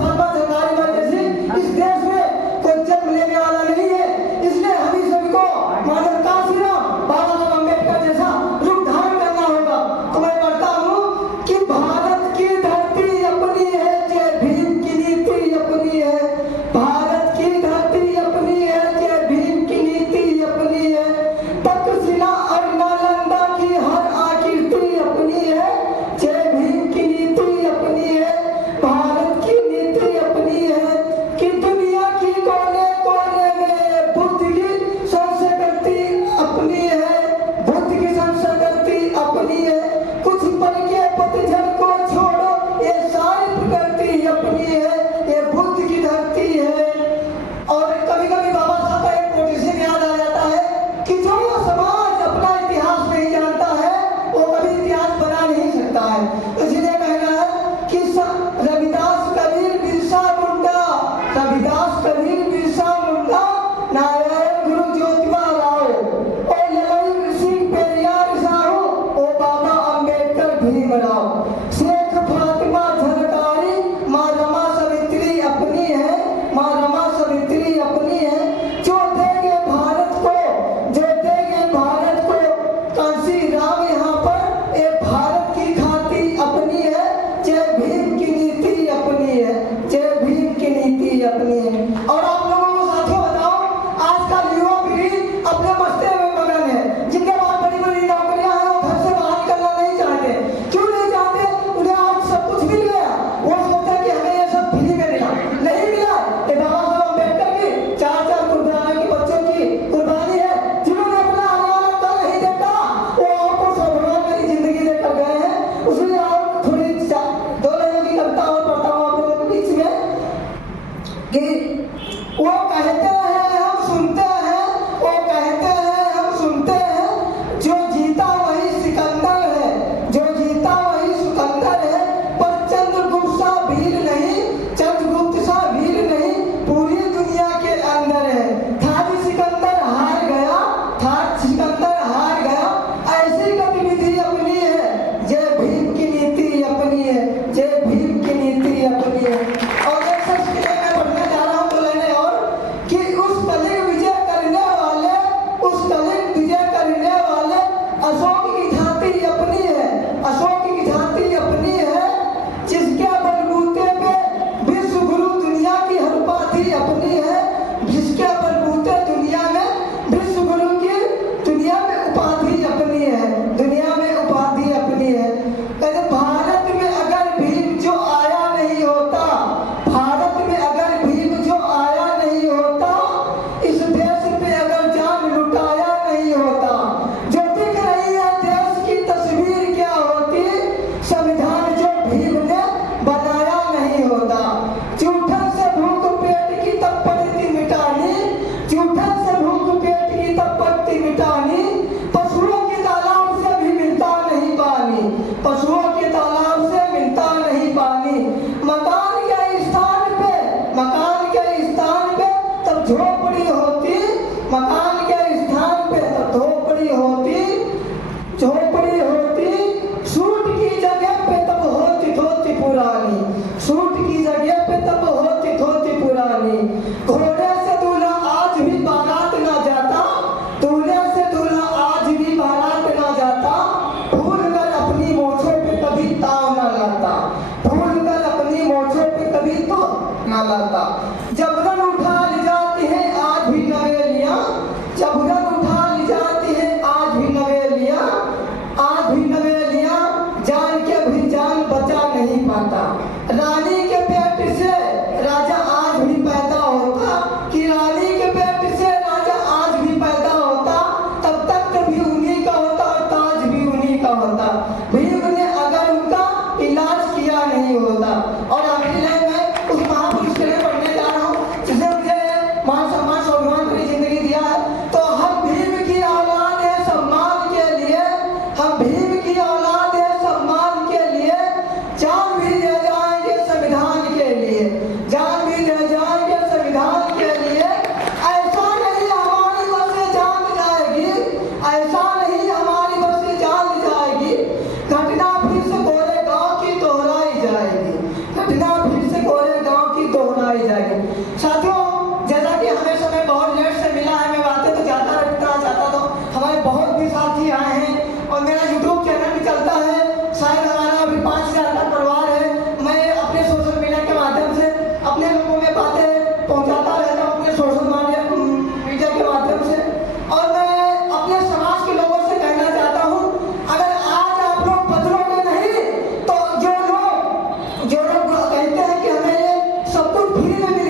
महात्मा जंगारी by जैसी इस देश में कोई जन्म लेने वाला नहीं है। इसलिए हम ही सभी को मानव काशीराम बाबा साहब अम्बेडकर जैसा रूप धारण करना होगा। तो मैं पढ़ता हूँ कि भारत की धरती अपनी है, जय भीम की नीति अपनी है। भारत की धरती अपनी है, जय भीम की नीति अपनी है। तक्षशिला और नालंदा की हर आकृति अपनी है, जय भीम की नीति अपनी है। भारत की नीति अपनी है कि दुनिया की कोने कोने में बुद्ध की संस्कृति अपनी है, बुद्ध की संस्कृति अपनी है। कुछ पल के पतझड़ को छोड़ो, ये सारी प्रकृति अपनी है, ये बुद्ध की धरती है। और कभी कभी बाबा साहब का एक कोटेशन याद आ जाता है कि जो समाज अपना इतिहास नहीं जानता है वो कभी इतिहास बना नहीं सकता है। तो इसलिए कहना है कि रविदास कबीर बिरसा मुंडा, रविदास कबीर बिरसा मुंडा, नारायण गुरु ज्योतिबा राव, ओ ललन सिंह पेरियार साहू, ओ बाबा अम्बेडकर भीमराव, शेख फातिमा झलकारी, माँ रमा सावित्री अपनी है, माँ रमा सावित्री अपनी है। जो देंगे भारत को, जो देंगे भारत को, काशी राम यहाँ पर ये भारत की खाती अपनी है, जय भीम की नीति अपनी है, जय भीम की नीति अपनी है। और आप लोगों को साथियों बताओ, आजकल युवा पीढ़ी अपने मस्ते में मगन है, जिनके पास बड़ी बड़ी नौकरियां हैं वो घर से बाहर निकलना नहीं चाहते। क्यों नहीं चाहते? उन्हें आज सब कुछ मिल गया, वो सोचते हैं कि हमें ये सब फ्री में मिला, नहीं मिला। ये बाबा साहब अम्बेडकर की चार कुर्बानी की बच्चों की कुर्बानी है, जिन्होंने अपना आने वाला तो नहीं देखा, वो आपको भगवान मेरी जिंदगी देकर गए हैं। उसमें और थोड़ी दो लोगों की कविता और पढ़ता हूँ आप लोगों के बीच में कि वो कहते हैं हम सुनते हैं, वो कहते हैं हम सुनते हैं, जो जीता वही सिकंदर है, जो जीता वही सिकंदर है। पर चंद्रगुप्त सा वीर नहीं, चंद्रगुप्त सा वीर नहीं, पूरी दुनिया के अंदर है। था भी सिकंदर हार गया, था सिकंदर हार गया, ऐसी गतिविधि अपनी है, जय भीम की नीति अपनी है, जय भीम की नीति अपनी है। और एक शख्स के लिए मैं पढ़ने जा रहा हूँ तो लेने और कि उस कलिंग विजय करने वाले, उस कलिंग विजय करने वाले अशोक की झांकी अपनी है, अशोक की झांकी अपनी है, जिसके बलबूते पे विश्व गुरु दुनिया की हर उपाधि अपनी है, जिसके बलबूते दुनिया में विश्व गुरु की दुनिया में उपाधि अपनी है, दुनिया में उपाधि अपनी है। कहते भारत में अगर भीम जो आया नहीं होता, भारत में अगर भीम जो आया नहीं होता, इस देश पे अगर जान लुटाया नहीं होता, जो दिख रही है देश की तस्वीर क्या होती, संविधान जो भीम ने बनाया नहीं होता। जूठन से भूख पेट की तपड़ती मिटानी, जूठन से भूख पेट की तपड़ती मिटानी, पशुओं के तालाब से भी मिलता नहीं पानी, पशुओं के तालाब से मिलता नहीं पानी। मकान के स्थान पे, मकान के स्थान पे तब झोपड़ी होती, मकान के स्थान पे तब झोपड़ी होती, झोपड़ी होती। सूट की जगह पे तब होती धोती पुरानी, सूट की जगह पे तब होती धोती पुरानी। घोड़े से दूल्हा आज भी बारात ना जाता, दूल्हे से दूल्हा आज भी बारात ना जाता, भूल कर अपनी मोछों पे कभी ताव ना लाता, भूल कर अपनी मोछों पे कभी ताव ना लाता। जबरन उठा ले जाती है आज भी नवेलियां, जबरन उठा ले जाती है आज भी नवेलियां, आज भी नवेलियां, जान के भी जान बचा नहीं पाता। रानी के पेट से राजा आज भी पैदा होता, कि रानी के पेट से राजा आज भी पैदा होता, तब तक भी उन्हीं का होता और ताज भी उन्हीं का होता। भीम ने अगर उनका इलाज किया नहीं होता। और आखिरी लाइन में उस महापुरुष के लिए पढ़ने जा रहा हूँ जिसे मुझे मान सम्मान स्वाभिमान भरी जिंदगी दिया है। तो हम भीम की औलाद है सम्मान के लिए, हम भीम की औलाद है सम्मान के लिए, जान भी दे जाएंगे संविधान के लिए, जान भी फ्री में मिलेगा।